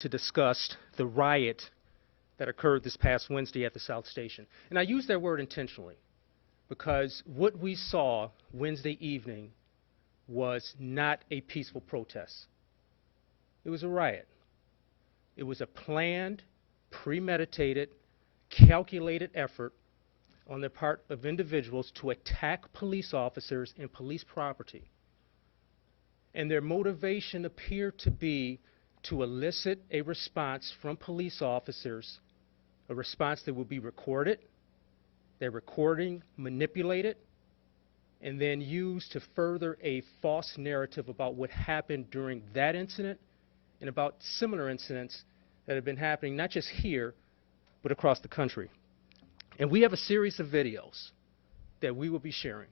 to discuss the riot that occurred this past Wednesday at the South Station. And I use that word intentionally because what we saw Wednesday evening was not a peaceful protest. It was a riot. It was a planned, premeditated, calculated effort on the part of individuals to attack police officers and police property. And their motivation appeared to be to elicit a response from police officers, a response that would be recorded, their recording manipulated, and then used to further a false narrative about what happened during that incident and about similar incidents that have been happening not just here, but across the country. And we have a series of videos that we will be sharing.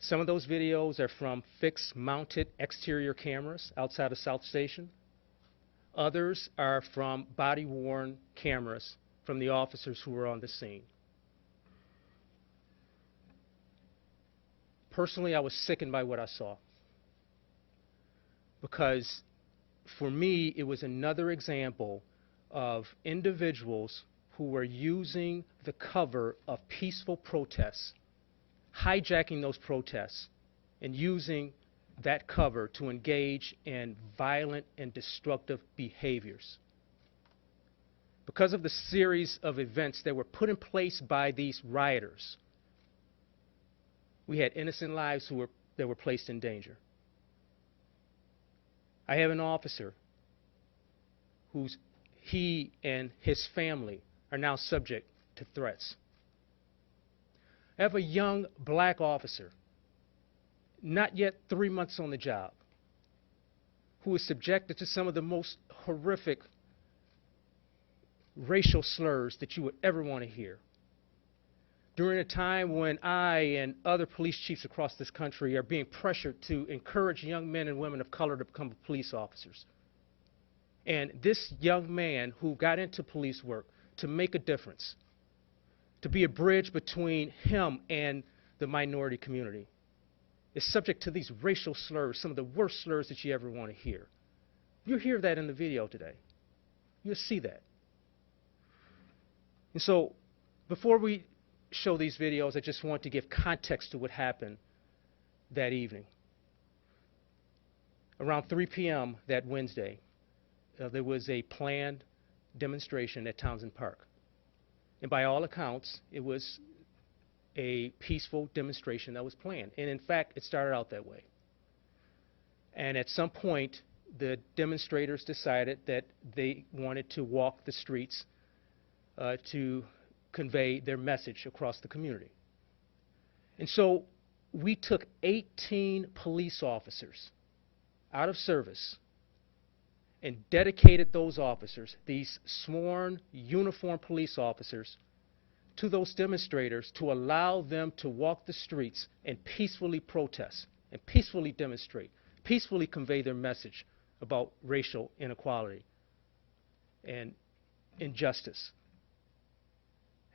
Some of those videos are from fixed mounted exterior cameras outside of South Station. Others are from body-worn cameras from the officers who were on the scene. Personally, I was sickened by what I saw because for me, it was another example of individuals who were using the cover of peaceful protests, hijacking those protests, and using that cover to engage in violent and destructive behaviors. Because of the series of events that were put in place by these rioters, we had innocent lives that were placed in danger. I have an officer he and his family are now subject to threats. I have a young black officer, not yet 3 months on the job, who is subjected to some of the most horrific racial slurs that you would ever want to hear. During a time when I and other police chiefs across this country are being pressured to encourage young men and women of color to become police officers. And this young man who got into police work to make a difference, to be a bridge between him and the minority community, is subject to these racial slurs, some of the worst slurs that you ever want to hear. You'll hear that in the video today. You'll see that. And so, before we show these videos, I just want to give context to what happened that evening. Around 3 p.m. that Wednesday, there was a planned demonstration at Townsend Park. And by all accounts, it was a peaceful demonstration that was planned. And in fact, it started out that way. And at some point, the demonstrators decided that they wanted to walk the streets to convey their message across the community. And so we took 18 police officers out of service and dedicated those officers, these sworn, uniformed police officers, to those demonstrators to allow them to walk the streets and peacefully protest and peacefully demonstrate, peacefully convey their message about racial inequality and injustice.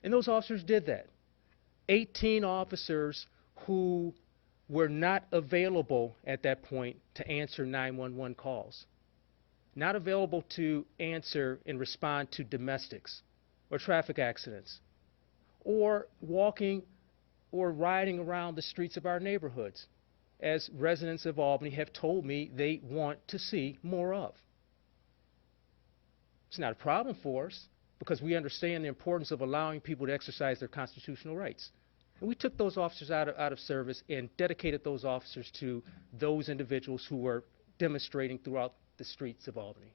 And those officers did that. 18 officers who were not available at that point to answer 911 calls, not available to answer and respond to domestics or traffic accidents, or walking or riding around the streets of our neighborhoods, as residents of Albany have told me they want to see more of. It's not a problem for us because we understand the importance of allowing people to exercise their constitutional rights. And we took those officers out of service and dedicated those officers to those individuals who were demonstrating throughout the streets of Albany.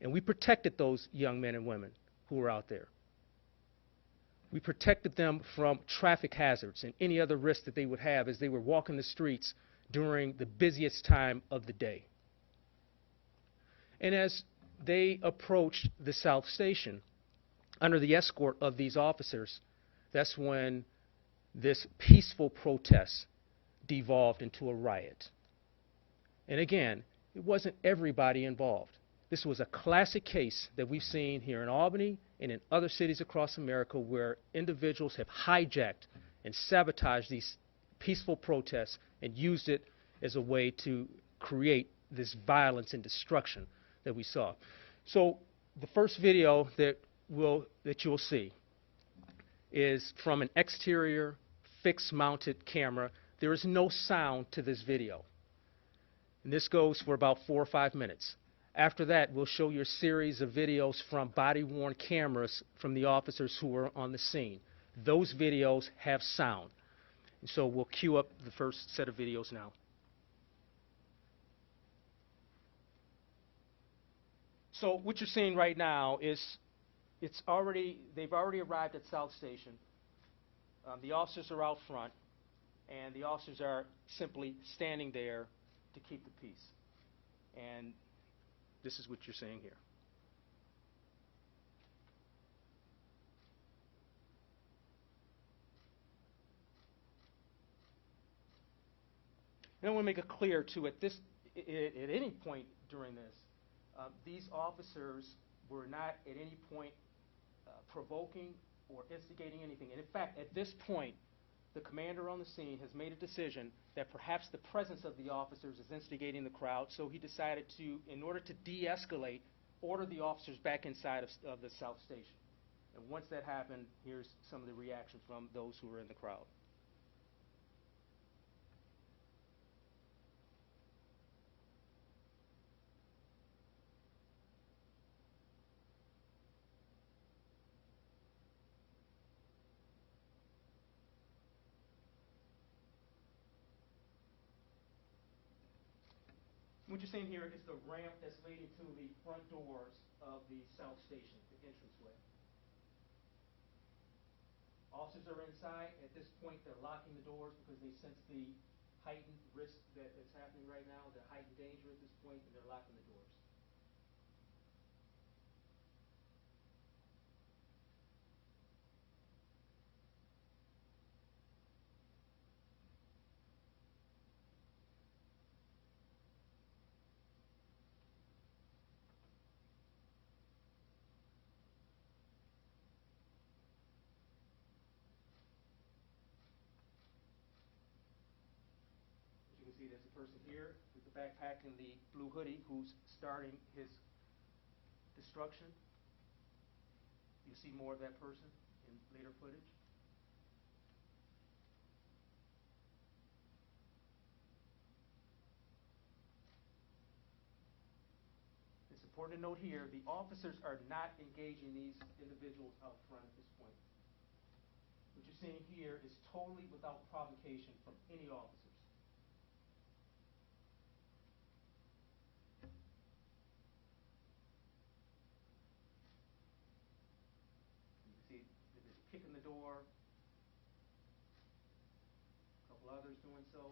And we protected those young men and women who were out there. We protected them from traffic hazards and any other risk that they would have as they were walking the streets during the busiest time of the day. And as they approached the South Station under the escort of these officers, that's when this peaceful protest devolved into a riot. And again, it wasn't everybody involved. This was a classic case that we've seen here in Albany and in other cities across America where individuals have hijacked and sabotaged these peaceful protests and used it as a way to create this violence and destruction that we saw. So the first video that you'll see is from an exterior fixed mounted camera. There is no sound to this video. And this goes for about 4 or 5 minutes. After that, we'll show you a series of videos from body-worn cameras from the officers who were on the scene. Those videos have sound. And so we'll cue up the first set of videos now. So what you're seeing right now is they've already arrived at South Station. The officers are out front, and the officers are simply standing there to keep the peace. And this is what you're seeing here. And I want to make it clear, too, at any point during this, these officers were not at any point provoking or instigating anything. And in fact, at this point, the commander on the scene has made a decision that perhaps the presence of the officers is instigating the crowd, so he decided to, in order to de-escalate, order the officers back inside of the South Station. And once that happened, here's some of the reaction from those who were in the crowd. What you're seeing here is the ramp that's leading to the front doors of the South Station, the entranceway. Officers are inside. At this point, they're locking the doors because they sense the heightened risk that is happening right now, the heightened danger at this point, and they're locking the doors. As you can see, there's a person here with the backpack and the blue hoodie who's starting his destruction. You'll see more of that person in later footage. It's important to note here, the officers are not engaging these individuals out front at this point. What you're seeing here is totally without provocation from any officers. You can see that they're kicking the door, a couple others doing so.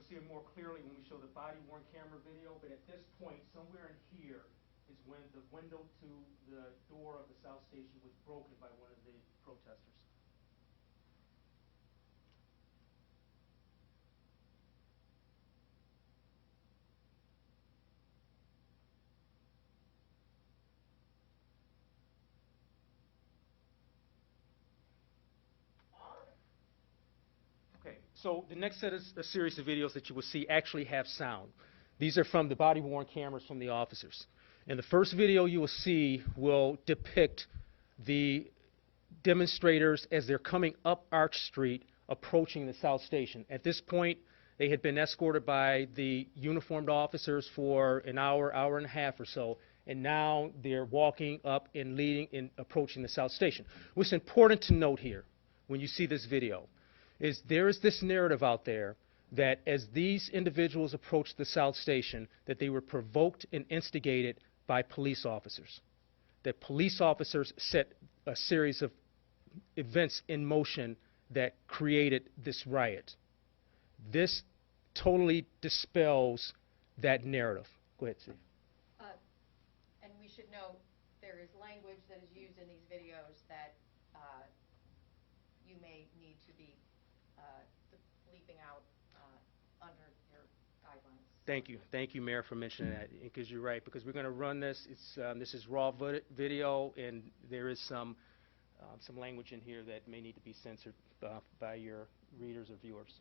We'll see it more clearly when we show the body-worn camera video, but at this point, somewhere in here is when the window to the door of the South Station was broken by one of the protesters. Okay, so the next set is a series of videos that you will see actually have sound. These are from the body-worn cameras from the officers. And the first video you will see will depict the demonstrators as they're coming up Arch Street, approaching the South Station. At this point, they had been escorted by the uniformed officers for an hour, hour and a half or so, and now they're walking up and leading and approaching the South Station. What's important to note here when you see this video is there is this narrative out there that as these individuals approached the South Station, that they were provoked and instigated by police officers, that police officers set a series of events in motion that created this riot. This totally dispels that narrative. Go ahead, Steve. Uh, and we should note there is language that is used in these videos that you may need to be bleeping out under your guidelines. Thank you, Mayor, for mentioning that, because you're right. Because we're going to run this. This is raw video, and there is some language in here that may need to be censored by your readers or viewers.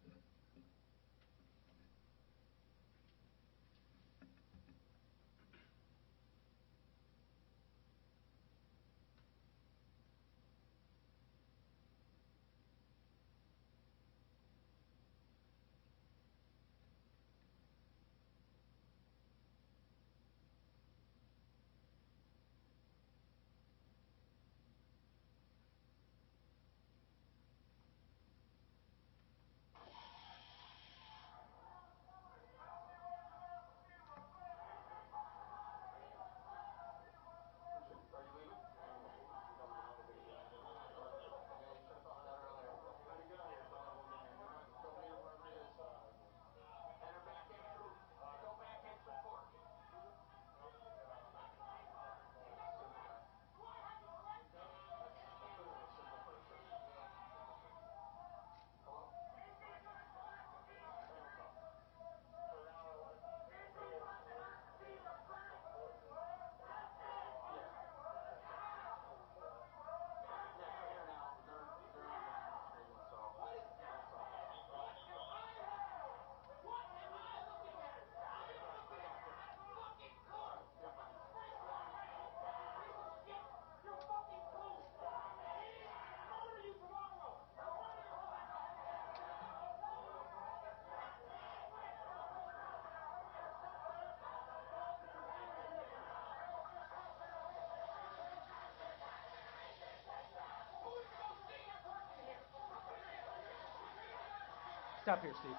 Stop here, Steve.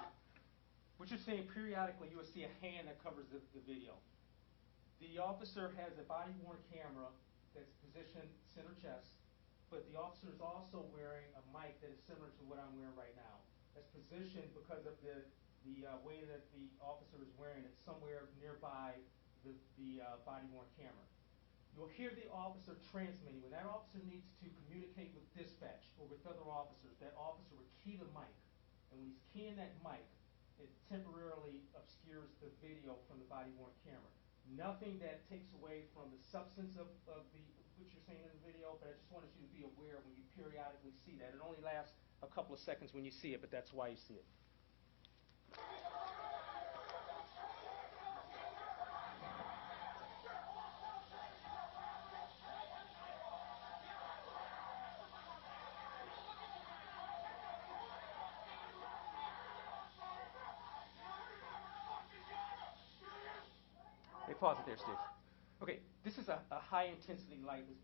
What you're seeing periodically, you will see a hand that covers the video. The officer has a body-worn camera that's positioned center chest, but the officer is also wearing a mic that is similar to what I'm wearing right now. That's positioned because of the way that the officer is wearing it somewhere nearby the body-worn camera. You'll hear the officer transmitting. When that officer needs to communicate with dispatch or with other officers, that officer would key the mic. And when he's keying that mic, it temporarily obscures the video from the body-worn camera. Nothing that takes away from the substance of what you're seeing in the video, but I just wanted you to be aware when you periodically see that. It only lasts a couple of seconds when you see it, but that's why you see it. Hey, pause it there, Steve. Okay, this is a high-intensity light that's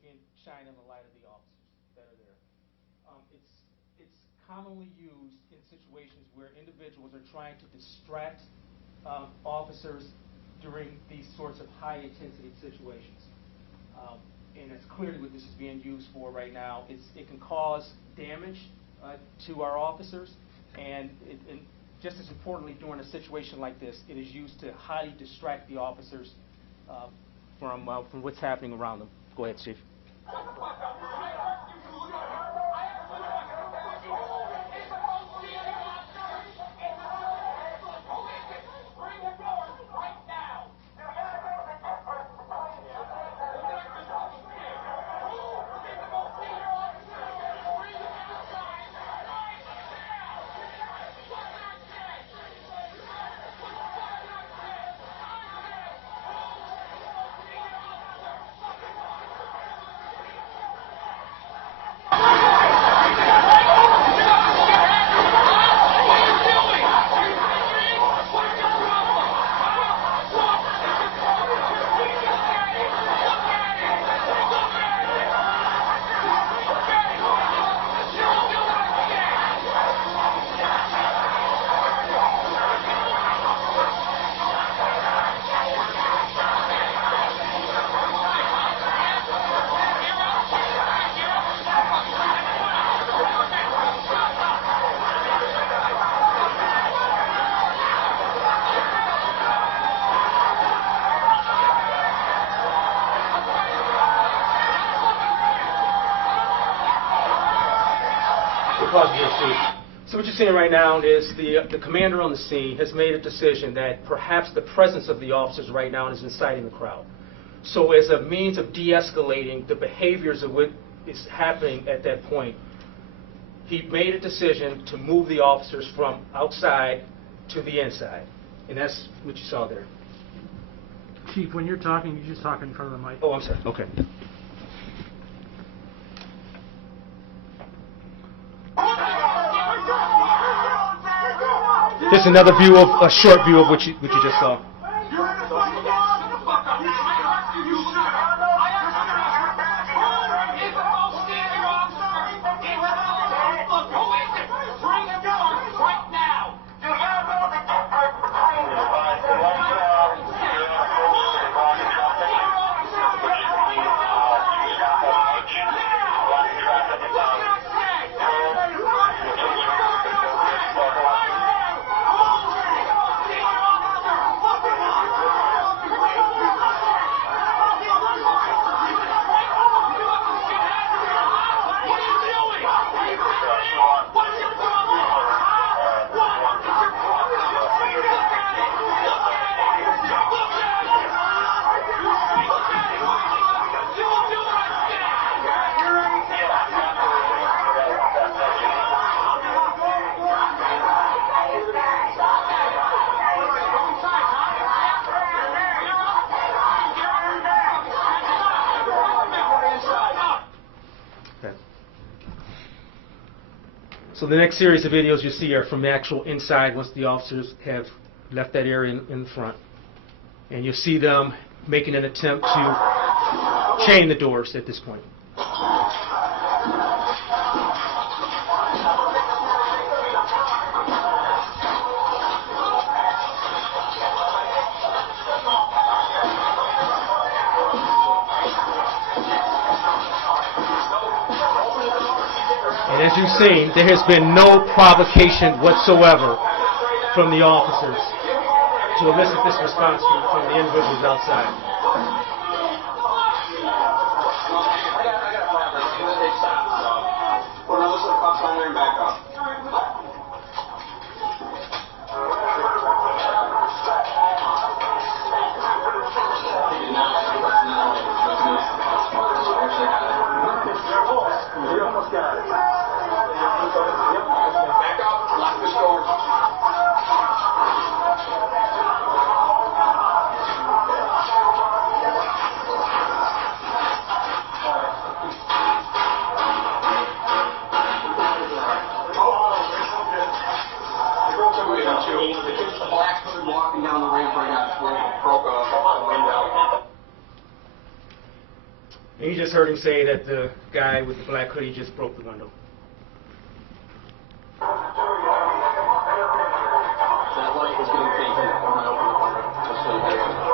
being shined in the light of the officers that are there. It's commonly used in situations where individuals are trying to distract officers during these sorts of high-intensity situations. And that's clearly what this is being used for right now. It can cause damage to our officers, and just as importantly, during a situation like this, it is used to highly distract the officers from what's happening around them. Go ahead, Chief. cause you to see. So what you're seeing right now is the commander on the scene has made a decision that perhaps the presence of the officers right now is inciting the crowd. So as a means of de-escalating the behaviors of what is happening at that point, he made a decision to move the officers from outside to the inside. And that's what you saw there. Chief, when you're talking, you just talk in front of the mic. Oh, I'm sorry. Okay. This is another view of a short view of what you just saw. So the next series of videos you see are from the actual inside once the officers have left that area in the front. And you'll see them making an attempt to chain the doors at this point. And as you've seen, there has been no provocation whatsoever from the officers to elicit this response from the individuals outside. And you just heard him say that the guy with the black hoodie just broke the window. That light is getting painted when I open the window, just so you guys know.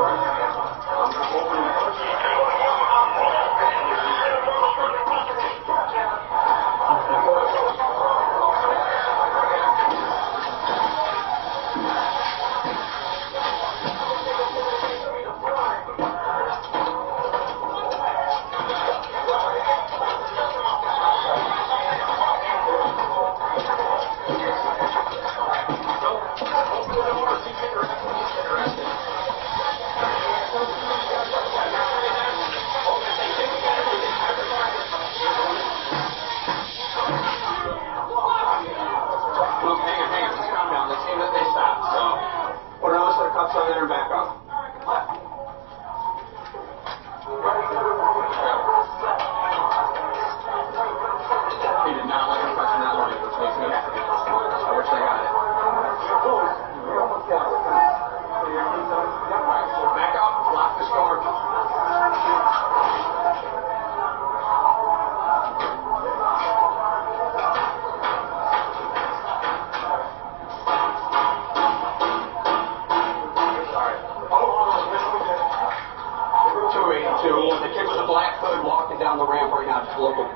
The kid with the black hood walking down the ramp right now just broke the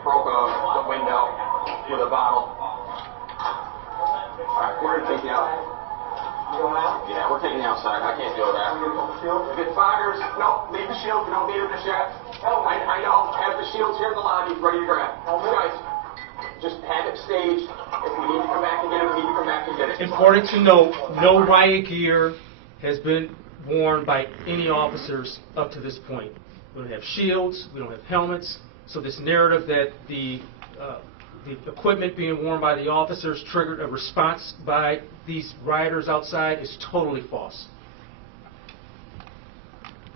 window with a bottle. All right, we're going to take you out. Yeah, we're taking you outside. I can't deal with that. Get foggers. No, leave the shield. We don't need them just yet. I know. Have the shields here in the lobby ready to grab. You guys. Just have it staged. If we need to come back and get it, we need to come back and get it. Important to note, no riot gear has been worn by any officers up to this point. We don't have shields, we don't have helmets, so this narrative that the equipment being worn by the officers triggered a response by these rioters outside is totally false.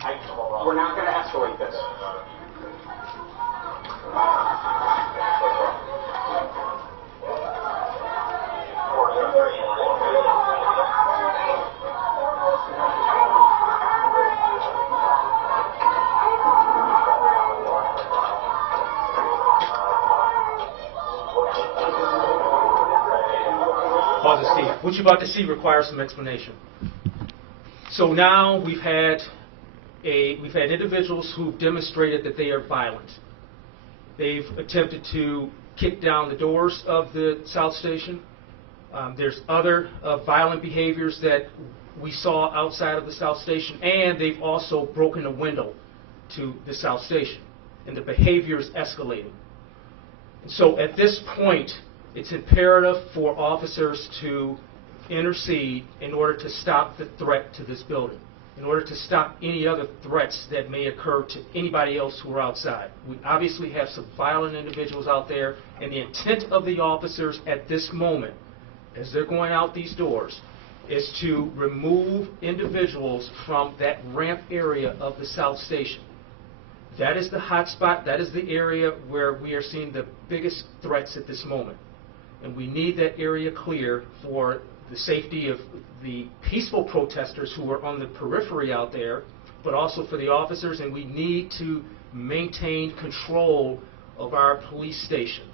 We're not going to escalate this. Pause it, Steve. What you're about to see requires some explanation. So now we've had individuals who've demonstrated that they are violent. They've attempted to kick down the doors of the South Station. There's other violent behaviors that we saw outside of the South Station, and they've also broken a window to the South Station, and the behavior is escalating. And so at this point, it's imperative for officers to intercede in order to stop the threat to this building, in order to stop any other threats that may occur to anybody else who are outside. We obviously have some violent individuals out there, and the intent of the officers at this moment, as they're going out these doors, is to remove individuals from that ramp area of the South Station. That is the hot spot. That is the area where we are seeing the biggest threats at this moment. And we need that area clear for the safety of the peaceful protesters who are on the periphery out there, but also for the officers, and we need to maintain control of our police station.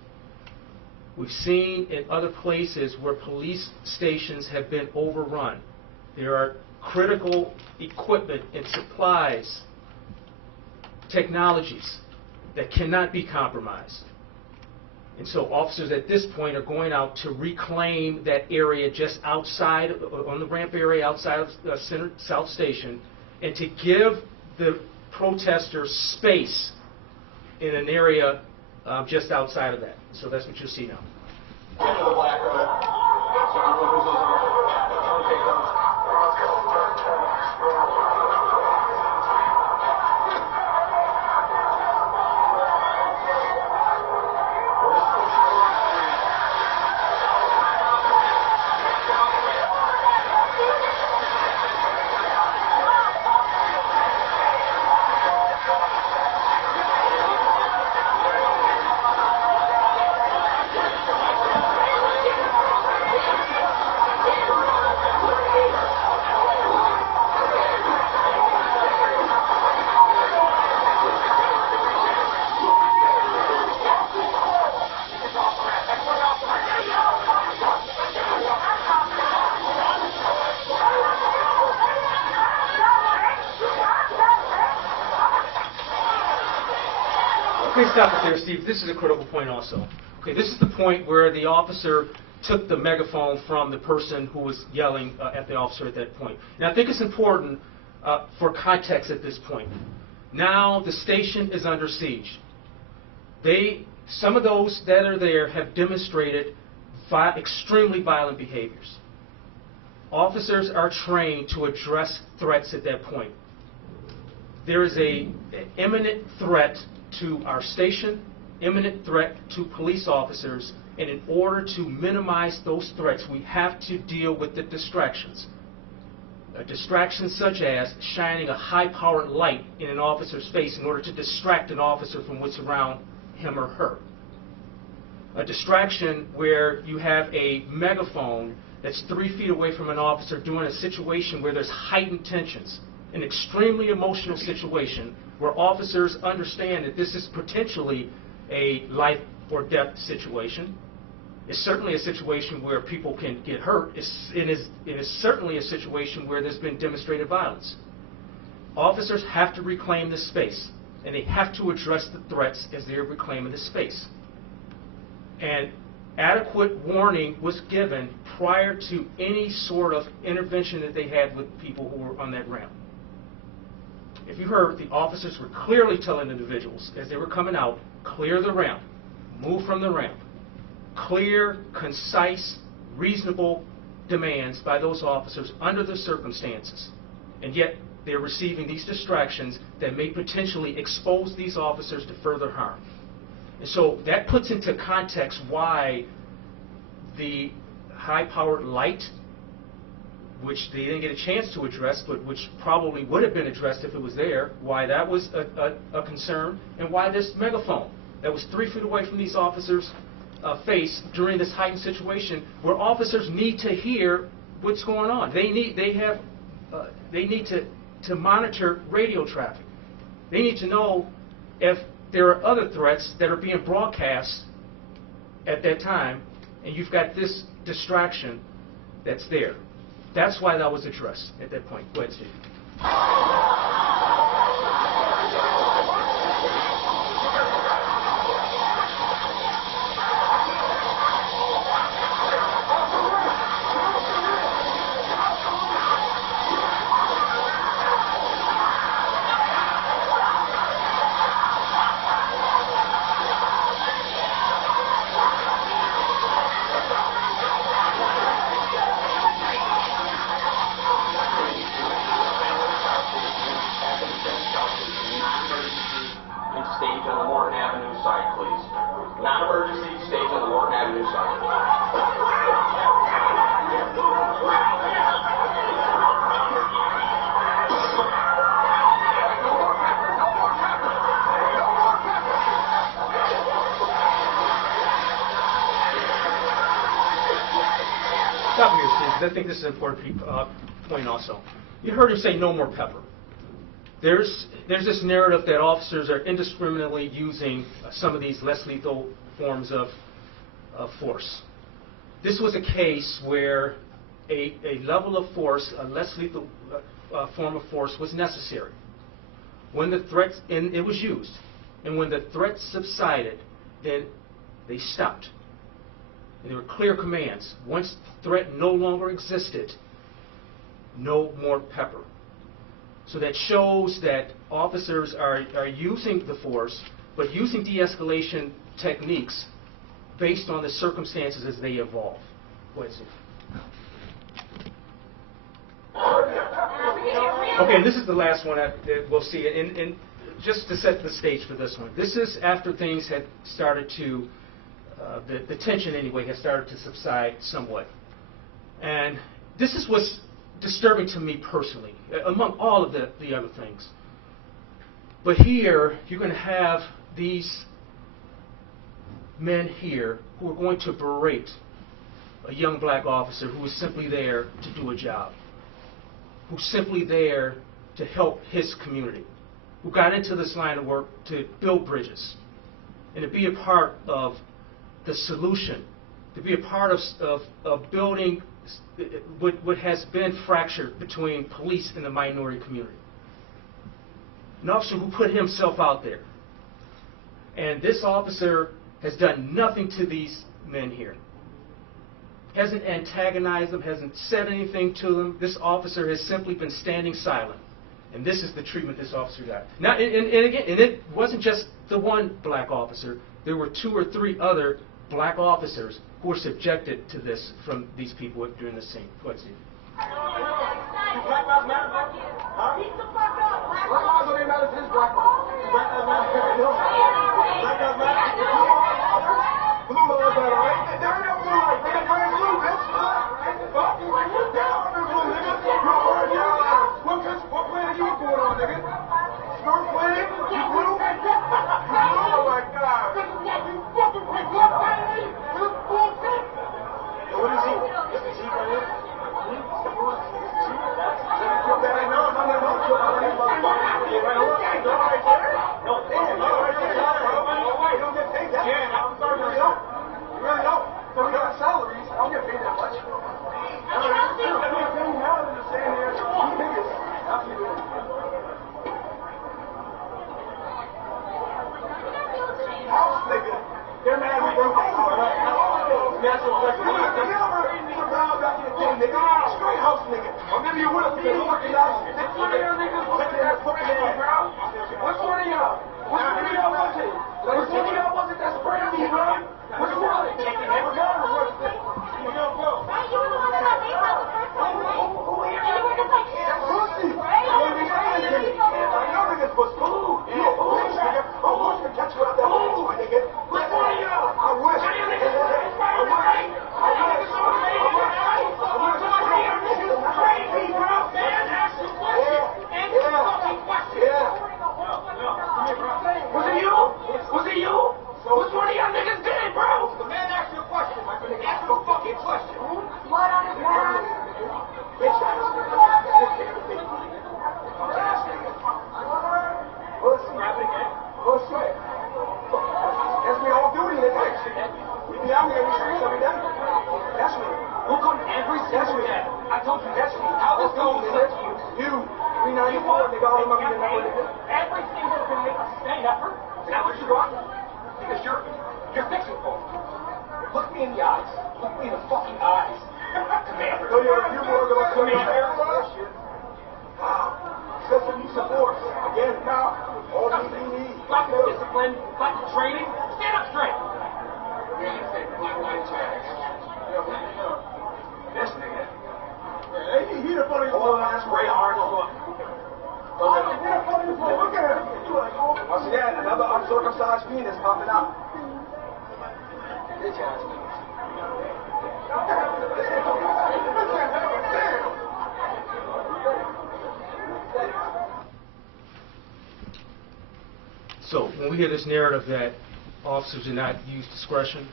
We've seen in other places where police stations have been overrun. There are critical equipment and supplies, technologies that cannot be compromised. And so officers at this point are going out to reclaim that area just outside, on the ramp area outside of South Station, and to give the protesters space in an area just outside of that. So that's what you'll see now. Into the black hood. So I don't know whose those are. Take those. Please stop it there, Steve. This is a critical point also. Okay, this is the point where the officer took the megaphone from the person who was yelling at the officer at that point. Now, I think it's important for context at this point. Now, the station is under siege. Some of those that are there have demonstrated extremely violent behaviors. Officers are trained to address threats at that point. There is an imminent threat to our station, imminent threat to police officers, and in order to minimize those threats, we have to deal with the distractions. Distractions such as shining a high-powered light in an officer's face in order to distract an officer from what's around him or her. A distraction where you have a megaphone that's 3 feet away from an officer during a situation where there's heightened tensions, an extremely emotional situation where officers understand that this is potentially a life or death situation. It's certainly a situation where people can get hurt. It is certainly a situation where there's been demonstrated violence. Officers have to reclaim this space, and they have to address the threats as they're reclaiming the space. And adequate warning was given prior to any sort of intervention that they had with people who were on that ramp. If you heard, the officers were clearly telling individuals as they were coming out, clear the ramp, move from the ramp. clear, concise, reasonable demands by those officers under the circumstances, and yet they're receiving these distractions that may potentially expose these officers to further harm. And so that puts into context why the high-powered light, which they didn't get a chance to address, but which probably would have been addressed if it was there, why that was a concern, and why this megaphone that was 3 feet away from these officers' face during this heightened situation, where officers need to hear what's going on. They need to monitor radio traffic. They need to know if there are other threats that are being broadcast at that time, and you've got this distraction that's there. That's why that was addressed at that point. Go ahead, Steve. Stage on the Morton Avenue side, please. Non-emergency, stage on the Morton Avenue side. Stop here, Steve, because I think this is an important point also. You heard him say no more pepper. There's this narrative that officers are indiscriminately using some of these less lethal forms of force. This was a case where a level of force, a less lethal form of force was necessary. When the threats, and it was used, and when the threats subsided, then they stopped. And there were clear commands. Once the threat no longer existed, no more pepper. So that shows that officers are using the force, but using de-escalation techniques based on the circumstances as they evolve. Go ahead, Steve. Okay, this is the last one that we'll see. And just to set the stage for this one, this is after things had started to, the tension anyway, had started to subside somewhat. And this is what's disturbing to me personally, among all of the other things. But here, you're going to have these men here who are going to berate a young black officer who is simply there to do a job, who's simply there to help his community, who got into this line of work to build bridges and to be a part of the solution, to be a part of building what has been fractured between police and the minority community. An officer who put himself out there. And this officer has done nothing to these men here. Hasn't antagonized them, hasn't said anything to them. This officer has simply been standing silent. And this is the treatment this officer got. Now, and again, and it wasn't just the one black officer. There were 2 or 3 other black officers who were subjected to this from these people during the scene. Go ahead, Steve. Black lives matter, bro? Huh? Black lives don't matter to this black lives. Black lives matter. Black lives matter. Blue lives matter, right? There ain't no blue light. They got green blue, bitch. Fuck you. There are no blue, nigga. What planet you born on, nigga? Smart planet? You blue? Oh my God. You fucking pick up, baby. What is he? Is he right here? Straight house nigga. Or maybe you would have been fucking out. Which one of y'all niggas was that fucking ass, bro? Which one of y'all? Which one of y'all was it? Which one of y'all was it that sprayed me, bro? Which one? told you yesterday. How this goes is you, 394, nigga, all remember the number. Every single day, a steady effort. Is that what you want? Because you're fixing for me. Look me in the eyes. Look me in the fucking eyes. Commander. So you're more than a commander. Wow. Excessive use of force. Again, now, all we need. Lack of discipline, lack of training. Stand up straight. Yeah, you say black light tags. This nigga. Yeah, he the funny one. Oh, that's Ray Hard. Look at him. Once again, another uncircumcised penis popping out. Bitch ass penis. So when we hear this narrative that officers did not use discretion,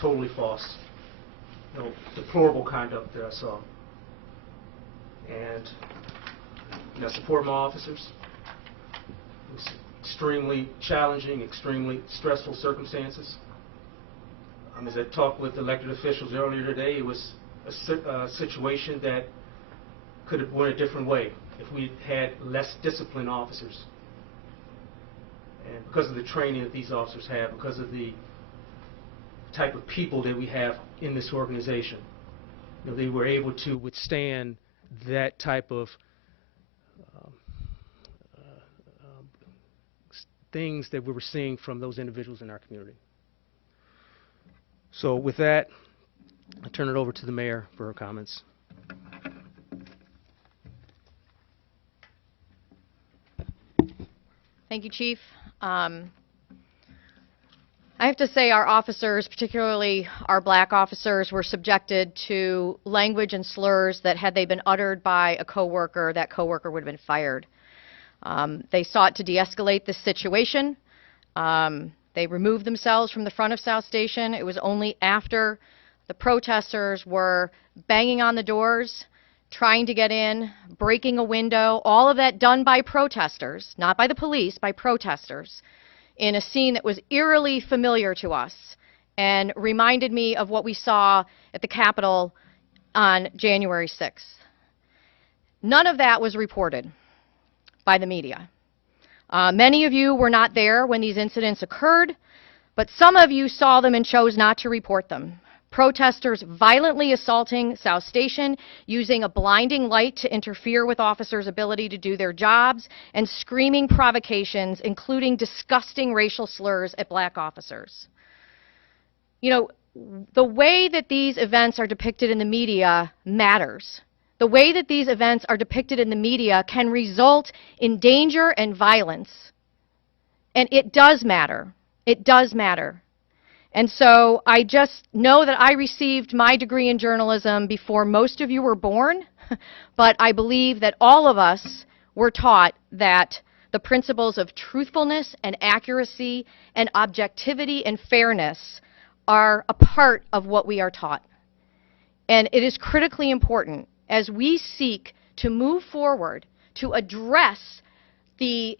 totally false. Deplorable conduct that I saw. And I support my officers. It was extremely challenging, extremely stressful circumstances. As I talked with elected officials earlier today, it was a situation that could have went a different way if we had less disciplined officers. And because of the training that these officers have, because of the type of people that we have in this organization, they were able to withstand that type of things that we were seeing from those individuals in our community. So with that, I turn it over to the mayor for her comments. Thank you, Chief. I have to say our officers, particularly our black officers, were subjected to language and slurs that had they been uttered by a coworker, that coworker would have been fired. They sought to de-escalate this situation. They removed themselves from the front of South Station. It was only after the protesters were banging on the doors, trying to get in, breaking a window, all of that done by protesters, not by the police, by protesters, in a scene that was eerily familiar to us and reminded me of what we saw at the Capitol on January 6th. None of that was reported by the media. Many of you were not there when these incidents occurred, but some of you saw them and chose not to report them. Protesters violently assaulting South Station, using a blinding light to interfere with officers' ability to do their jobs, and screaming provocations, including disgusting racial slurs at black officers. You know, the way that these events are depicted in the media matters. The way that these events are depicted in the media can result in danger and violence. And it does matter. It does matter. And so I just know that I received my degree in journalism before most of you were born, but I believe that all of us were taught that the principles of truthfulness and accuracy and objectivity and fairness are a part of what we are taught. And it is critically important as we seek to move forward to address the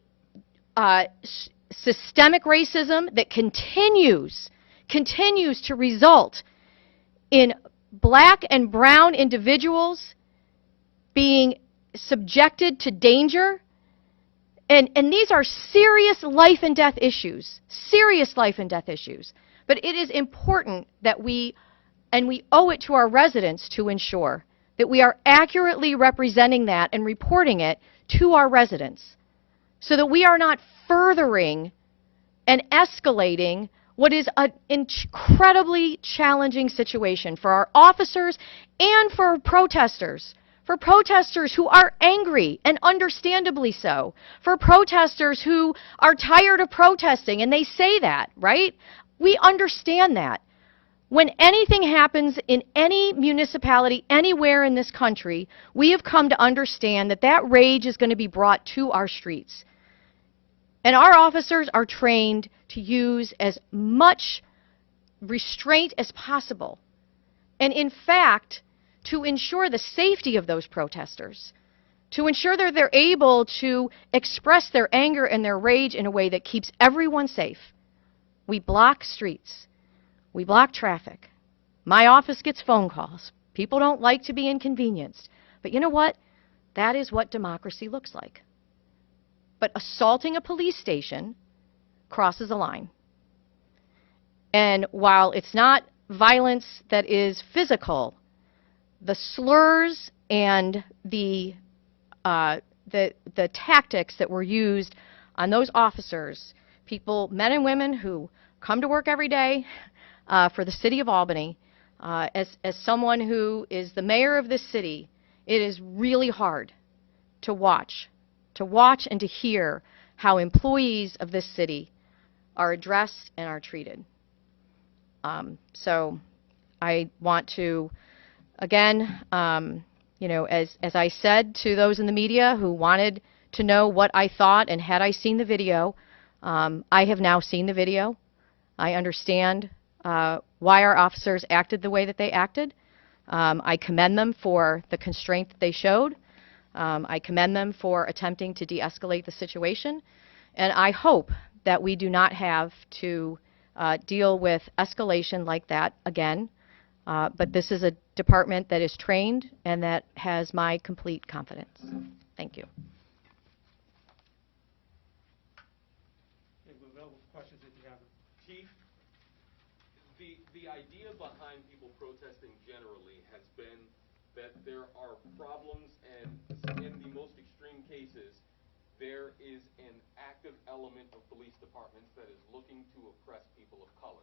systemic racism that continues to result in black and brown individuals being subjected to danger. And these are serious life and death issues, But it is important that we owe it to our residents to ensure that we are accurately representing that and reporting it to our residents so that we are not furthering and escalating what is an incredibly challenging situation for our officers and for protesters who are angry, and understandably so, for protesters who are tired of protesting, and they say that, right? We understand that. When anything happens in any municipality anywhere in this country, we have come to understand that that rage is going to be brought to our streets. And our officers are trained to use as much restraint as possible. And in fact, to ensure the safety of those protesters, to ensure that they're able to express their anger and their rage in a way that keeps everyone safe, we block streets. We block traffic. My office gets phone calls. People don't like to be inconvenienced. But you know what? That is what democracy looks like. But assaulting a police station crosses a line. And while it's not violence that is physical, the slurs and the tactics that were used on those officers, people, men and women who come to work every day for the city of Albany, as someone who is the mayor of this city, it is really hard to watch and to hear how employees of this city are addressed and are treated. So I want to, again, you know, as I said to those in the media who wanted to know what I thought and had I seen the video, I have now seen the video. I understand why our officers acted the way that they acted. I commend them for the constraint that they showed. I commend them for attempting to de-escalate the situation. And I hope that we do not have to deal with escalation like that again. But this is a department that is trained and that has my complete confidence. Thank you. Questions if you have them. Chief, the idea behind people protesting generally has been that there are problems, and in the most extreme cases, there is an active element of police departments that is looking to oppress people of color.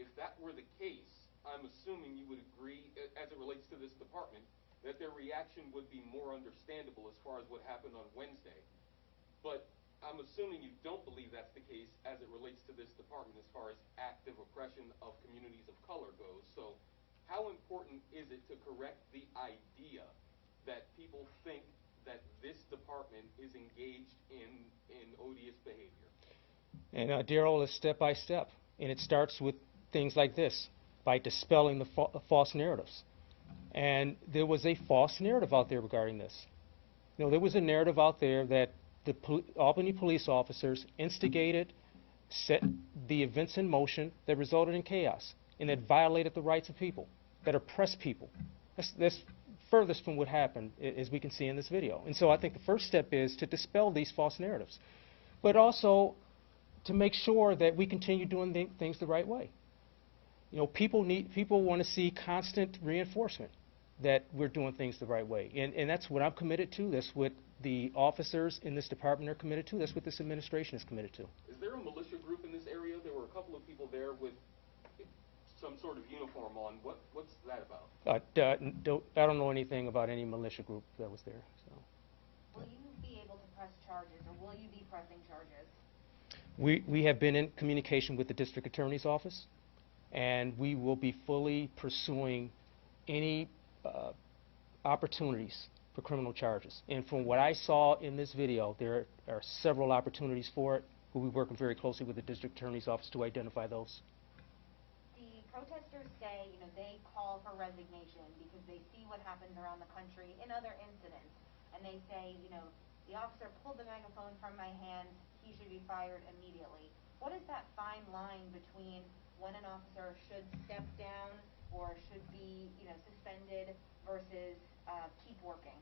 If that were the case, I'm assuming you would agree, as it relates to this department, that their reaction would be more understandable as far as what happened on Wednesday. But I'm assuming you don't believe that's the case as it relates to this department as far as active oppression of communities of color goes. So how important is it to correct the idea that people think that this department is engaged in odious behavior? And Darrell, is step by step, and it starts with things like this, by dispelling the false narratives. And there was a false narrative out there regarding this. You know, there was a narrative out there that the Albany police officers instigated, set the events in motion that resulted in chaos and that violated the rights of people, that oppressed people. That's furthest from what happened, as we can see in this video. And so I think the first step is to dispel these false narratives, but also to make sure that we continue doing things the right way. You know, people want to see constant reinforcement that we're doing things the right way. And that's what I'm committed to. That's what the officers in this department are committed to. That's what this administration is committed to. Is there a militia group in this area? There were a couple of people there with some sort of uniform on. What's that about? I don't know anything about any militia group that was there. So. Will you be able to press charges, or will you be pressing charges? We have been in communication with the district attorney's office, and we will be fully pursuing any opportunities for criminal charges. And from what I saw in this video, there are several opportunities for it. We'll be working very closely with the district attorney's office to identify those. The protesters say, you know, they call for resignation because they see what happens around the country in other incidents. And they say, you know, the officer pulled the megaphone from my hands, he should be fired immediately. What is that fine line between when an officer should step down or should be, you know, suspended versus keep working?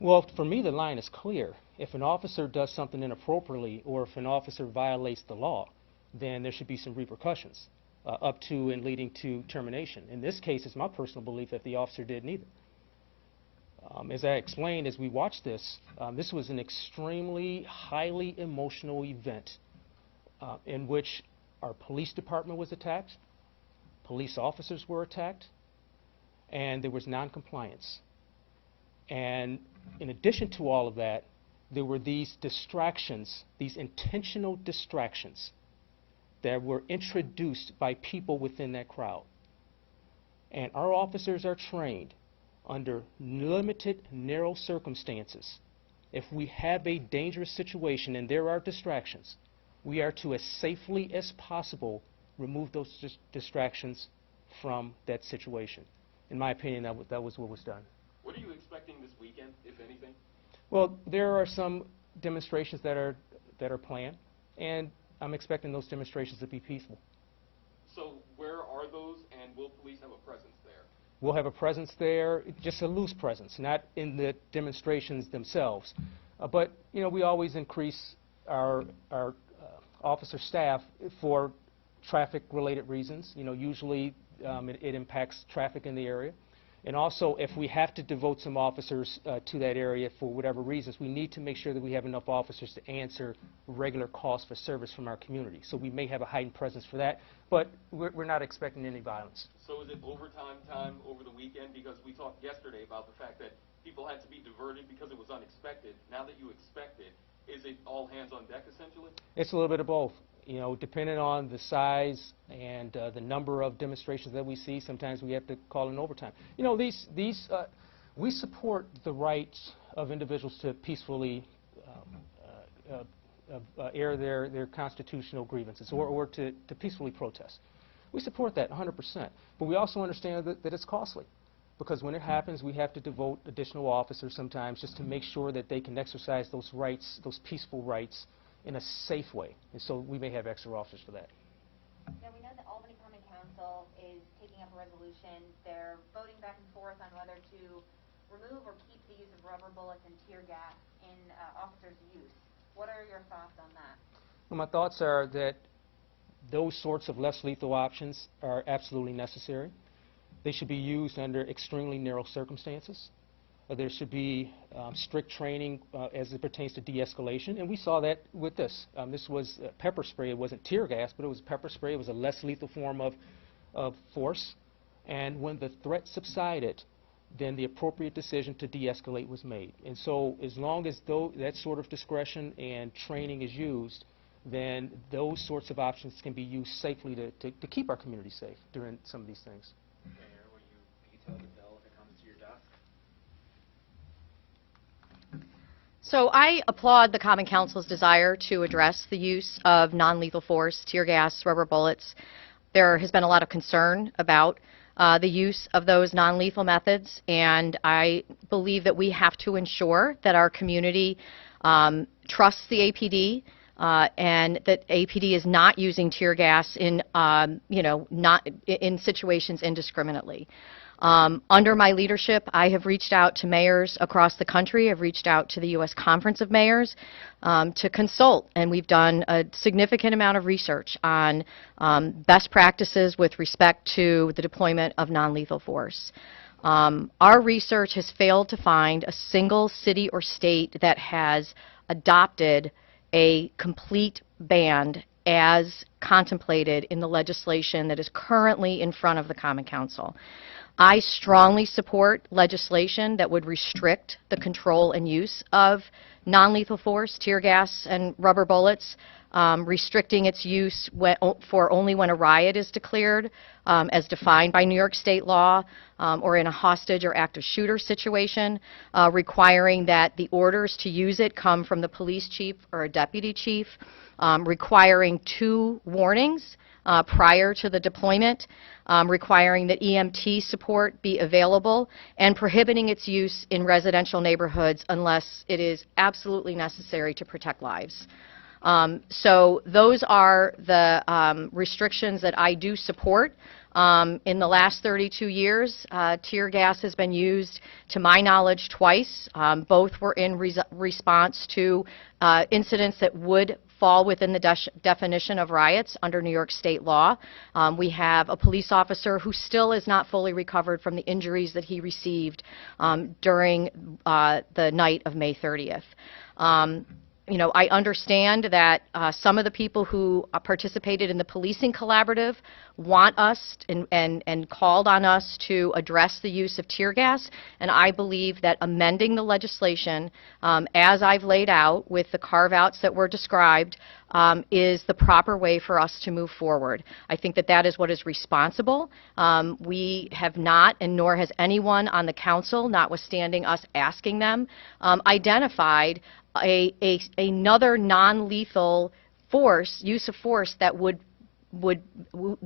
Well, for me, the line is clear. If an officer does something inappropriately, or if an officer violates the law, then there should be some repercussions, up to and leading to termination. In this case, it's my personal belief that the officer did neither. As I explained, as we watched this, this was an extremely highly emotional event in which our police department was attacked, police officers were attacked, and there was noncompliance. And in addition to all of that, there were these distractions, these intentional distractions that were introduced by people within that crowd. And our officers are trained under limited, narrow circumstances. If we have a dangerous situation and there are distractions, we are to, as safely as possible, remove those distractions from that situation. In my opinion, that was what was done. What are you expecting this weekend, if anything? Well, there are some demonstrations that are planned, and I'm expecting those demonstrations to be peaceful. We'll have a presence there, just a loose presence, not in the demonstrations themselves. But, you know, we always increase our officer staff for traffic-related reasons. You know, usually it impacts traffic in the area. And also, if we have to devote some officers to that area for whatever reasons, we need to make sure that we have enough officers to answer regular calls for service from our community. So we may have a heightened presence for that, but we're not expecting any violence. So is it overtime time over the weekend? Because we talked yesterday about the fact that people had to be diverted because it was unexpected. Now that you expect it, is it all hands on deck essentially? It's a little bit of both. You know, depending on the size and the number of demonstrations that we see, sometimes we have to call in overtime. You know, we support the rights of individuals to peacefully air their constitutional grievances or to peacefully protest. We support that 100%. But we also understand that it's costly, because when it happens, we have to devote additional officers sometimes just to make sure that they can exercise those rights, those peaceful rights, in a safe way. And so we may have extra officers for that. Now, we know the Albany Common Council is taking up a resolution. They're voting back and forth on whether to remove or keep the use of rubber bullets and tear gas in officers' use. What are your thoughts on that? Well, my thoughts are that those sorts of less lethal options are absolutely necessary. They should be used under extremely narrow circumstances. There should be strict training as it pertains to de-escalation, and we saw that with this. This was pepper spray. It wasn't tear gas, but it was pepper spray. It was a less lethal form of force. And when the threat subsided, then the appropriate decision to de-escalate was made. And so as long as that sort of discretion and training is used, then those sorts of options can be used safely to keep our community safe during some of these things. Mayor, will you veto the bill if it comes to your desk? So I applaud the Common Council's desire to address the use of non-lethal force, tear gas, rubber bullets. There has been a lot of concern about the use of those non-lethal methods, and I believe that we have to ensure that our community trusts the APD and that APD is not using tear gas in, not in situations indiscriminately. Under my leadership, I have reached out to mayors across the country. I've reached out to the U.S. Conference of Mayors to consult, and we've done a significant amount of research on best practices with respect to the deployment of non-lethal force. Our research has failed to find a single city or state that has adopted a complete ban as contemplated in the legislation that is currently in front of the Common Council. I strongly support legislation that would restrict the control and use of non-lethal force, tear gas, and rubber bullets, restricting its use for only when a riot is declared, as defined by New York State law, or in a hostage or active shooter situation, requiring that the orders to use it come from the police chief or a deputy chief, requiring 2 warnings prior to the deployment, requiring that EMT support be available, and prohibiting its use in residential neighborhoods unless it is absolutely necessary to protect lives. So those are the restrictions that I do support. In the last 32 years, tear gas has been used, to my knowledge, twice. Both were in response to incidents that would fall within the definition of riots under New York State law. We have a police officer who still is not fully recovered from the injuries that he received during the night of May 30th. I understand that some of the people who participated in the policing collaborative want us and called on us to address the use of tear gas, and I believe that amending the legislation, as I've laid out with the carve-outs that were described, is the proper way for us to move forward. I think that that is what is responsible. We have not, and nor has anyone on the council, notwithstanding us asking them, identified another non-lethal force, use of force that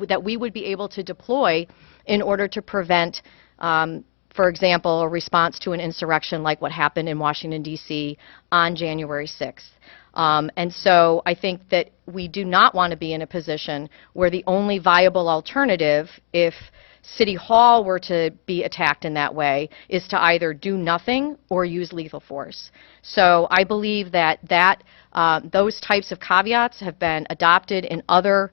that we would be able to deploy in order to prevent, for example, a response to an insurrection like what happened in Washington, D.C. on January 6th. And so I think that we do not want to be in a position where the only viable alternative, if City Hall were to be attacked in that way, is to either do nothing or use lethal force. So I believe that those types of caveats have been adopted in other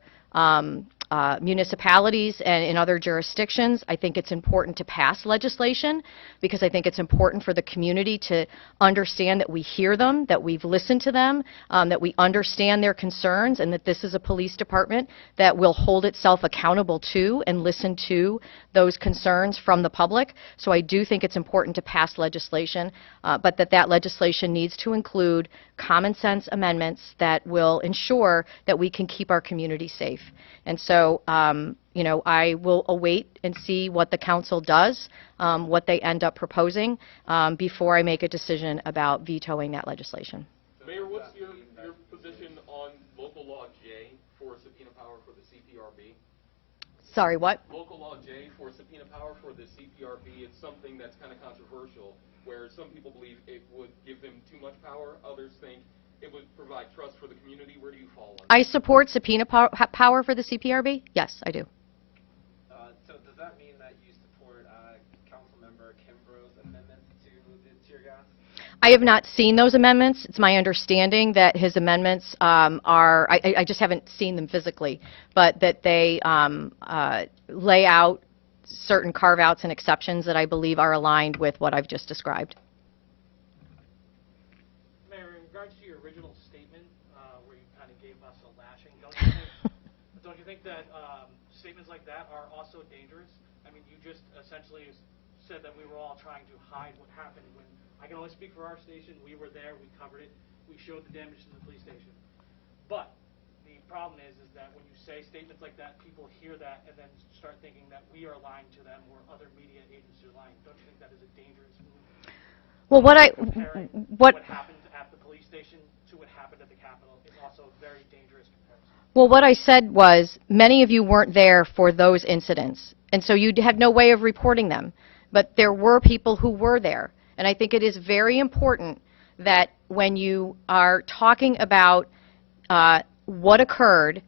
municipalities and in other jurisdictions. I think it's important to pass legislation because I think it's important for the community to understand that we hear them, that we've listened to them, that we understand their concerns, and that this is a police department that will hold itself accountable to and listen to those concerns from the public. So I do think it's important to pass legislation, but that legislation needs to include common sense amendments that will ensure that we can keep our community safe. And so, you know, I will await and see what the council does, what they end up proposing, before I make a decision about vetoing that legislation. Mayor, what's your position on local law J for subpoena power for the CPRB? Sorry, what? Local law J for subpoena power for the CPRB. It's something that's kind of controversial, where some people believe it would give them too much power, others think it would provide trust for the community. Where do you fall on that? I support subpoena power for the CPRB. Yes, I do. So does that mean that you support Councilmember Kimbrough's amendments to the tear gas? I have not seen those amendments. It's my understanding that his amendments I just haven't seen them physically, but that they lay out certain carve-outs and exceptions that I believe are aligned with what I've just described. Mayor, in regards to your original statement, where you kind of gave us a lashing, don't you think that statements like that are also dangerous? I mean, you just essentially said that we were all trying to hide what happened. When I can only speak for our station. We were there. We covered it. We showed the damage to the police station. But the problem is that when you say statements like that, people hear that and then start thinking that we are lying to them or other media agencies are lying. Don't you think that is a dangerous move? Well, what happened at the police station to what happened at the Capitol is also a very dangerous comparison. Well, what I said was many of you weren't there for those incidents, and so you had no way of reporting them. But there were people who were there, and I think it is very important that when you are talking about what occurred,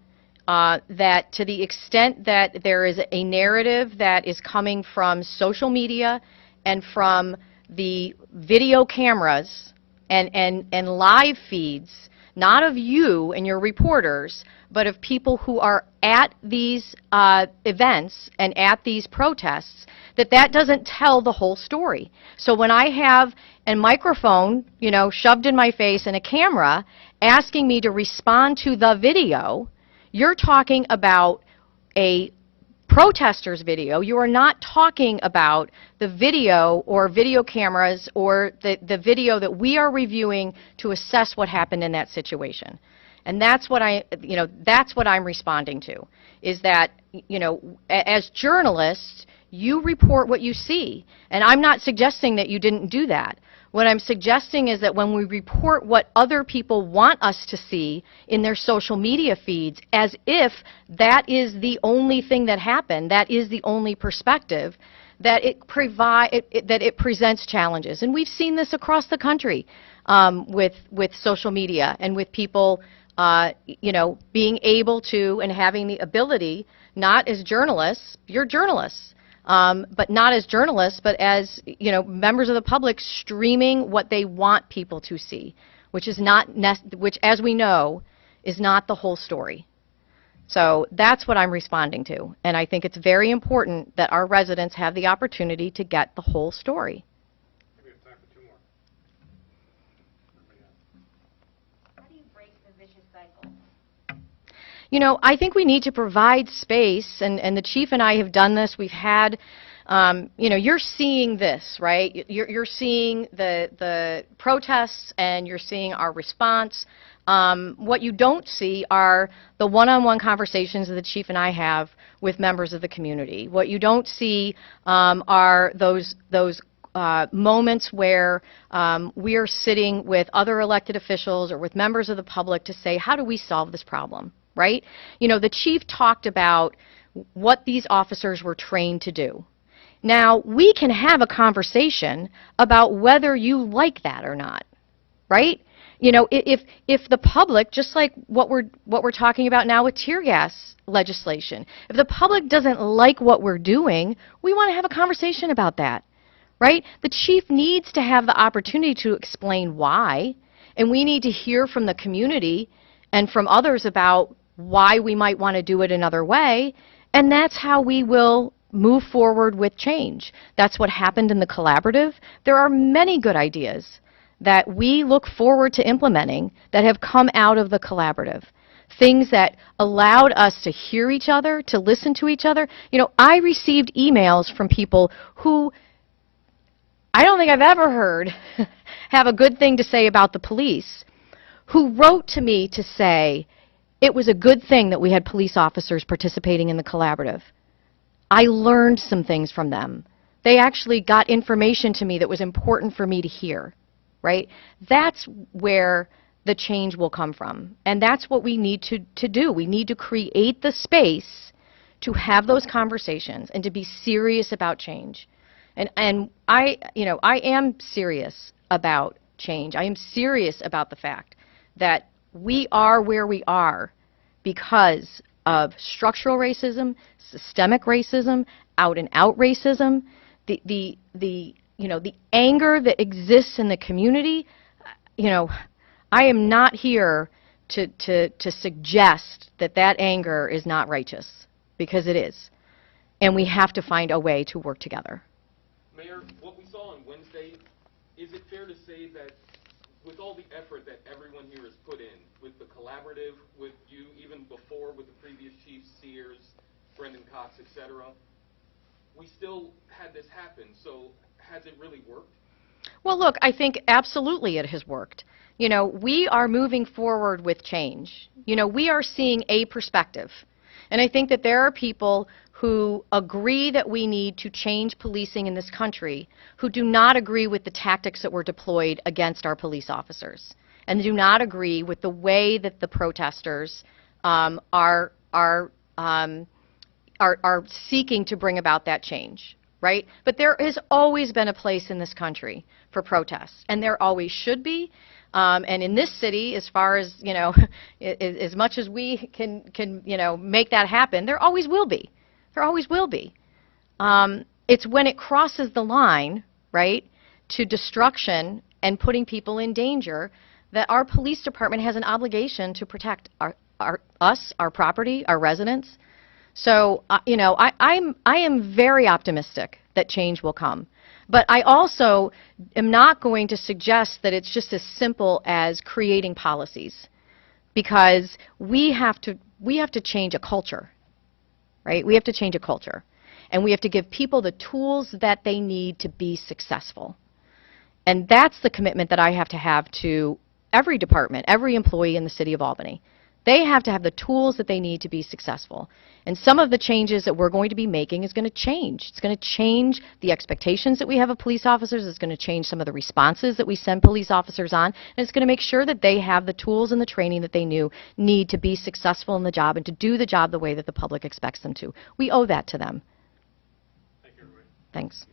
that to the extent that there is a narrative that is coming from social media and from the video cameras and live feeds, not of you and your reporters, but of people who are at these events and at these protests, that doesn't tell the whole story. So when I have a microphone, you know, shoved in my face and a camera asking me to respond to the video, you're talking about a protester's video. You are not talking about the video or video cameras or the video that we are reviewing to assess what happened in that situation. And that's what that's what I'm responding to, is that, you know, as journalists, you report what you see. And I'm not suggesting that you didn't do that. What I'm suggesting is that when we report what other people want us to see in their social media feeds, as if that is the only thing that happened, that is the only perspective, that it presents challenges. And we've seen this across the country with social media and with people you know, being able to and having the ability, not as journalists, you're journalists, but not as journalists, but as, you know, members of the public streaming what they want people to see, which is not, which, as we know, is not the whole story. So that's what I'm responding to, and I think it's very important that our residents have the opportunity to get the whole story. We have time for two more. How do you break the vicious cycle? You know, I think we need to provide space, and the chief and I have done this. We've had, you know, you're seeing this, right? You're seeing the protests, and you're seeing our response. What you don't see are the one-on-one conversations that the chief and I have with members of the community. What you don't see are those moments where we are sitting with other elected officials or with members of the public to say, how do we solve this problem, right? You know, the chief talked about what these officers were trained to do. Now, we can have a conversation about whether you like that or not, right? You know, if the public, just like what we're talking about now with tear gas legislation, if the public doesn't like what we're doing, we want to have a conversation about that, right? The chief needs to have the opportunity to explain why, and we need to hear from the community and from others about why we might want to do it another way, and that's how we will move forward with change. That's what happened in the collaborative. There are many good ideas that we look forward to implementing that have come out of the collaborative. Things that allowed us to hear each other, to listen to each other. You know, I received emails from people who I don't think I've ever heard have a good thing to say about the police, who wrote to me to say it was a good thing that we had police officers participating in the collaborative. I learned some things from them. They actually got information to me that was important for me to hear, right? That's where the change will come from. And that's what we need to do. We need to create the space to have those conversations and to be serious about change. And I am serious about change. I am serious about the fact that we are where we are because of structural racism, systemic racism, out-and-out racism, the anger that exists in the community. You know, I am not here to suggest that that anger is not righteous, because it is. And we have to find a way to work together. Mayor, what we saw on Wednesday, is it fair to say that with all the effort that everyone here has put in, with the collaborative, with you even before, with the previous chiefs, Sears, Brendan Cox, etc., we still had this happen. So has it really worked? Well, look, I think absolutely it has worked. You know, we are moving forward with change. You know, we are seeing a perspective. And I think that there are people who agree that we need to change policing in this country who do not agree with the tactics that were deployed against our police officers, and do not agree with the way that the protesters are seeking to bring about that change, right? But there has always been a place in this country for protests, and there always should be. And in this city, as far as, you know, as much as we can you know, make that happen, there always will be. There always will be. It's when it crosses the line, right, to destruction and putting people in danger that our police department has an obligation to protect us, our property, our residents. So, you know, I am very optimistic that change will come. But I also am not going to suggest that it's just as simple as creating policies, because we have to change a culture, right? We have to change a culture, and we have to give people the tools that they need to be successful. And that's the commitment that I have to every department, every employee in the city of Albany. They have to have the tools that they need to be successful. And some of the changes that we're going to be making is going to change. It's going to change the expectations that we have of police officers. It's going to change some of the responses that we send police officers on. And it's going to make sure that they have the tools and the training that they need to be successful in the job and to do the job the way that the public expects them to. We owe that to them. Thank you, everybody. Thanks.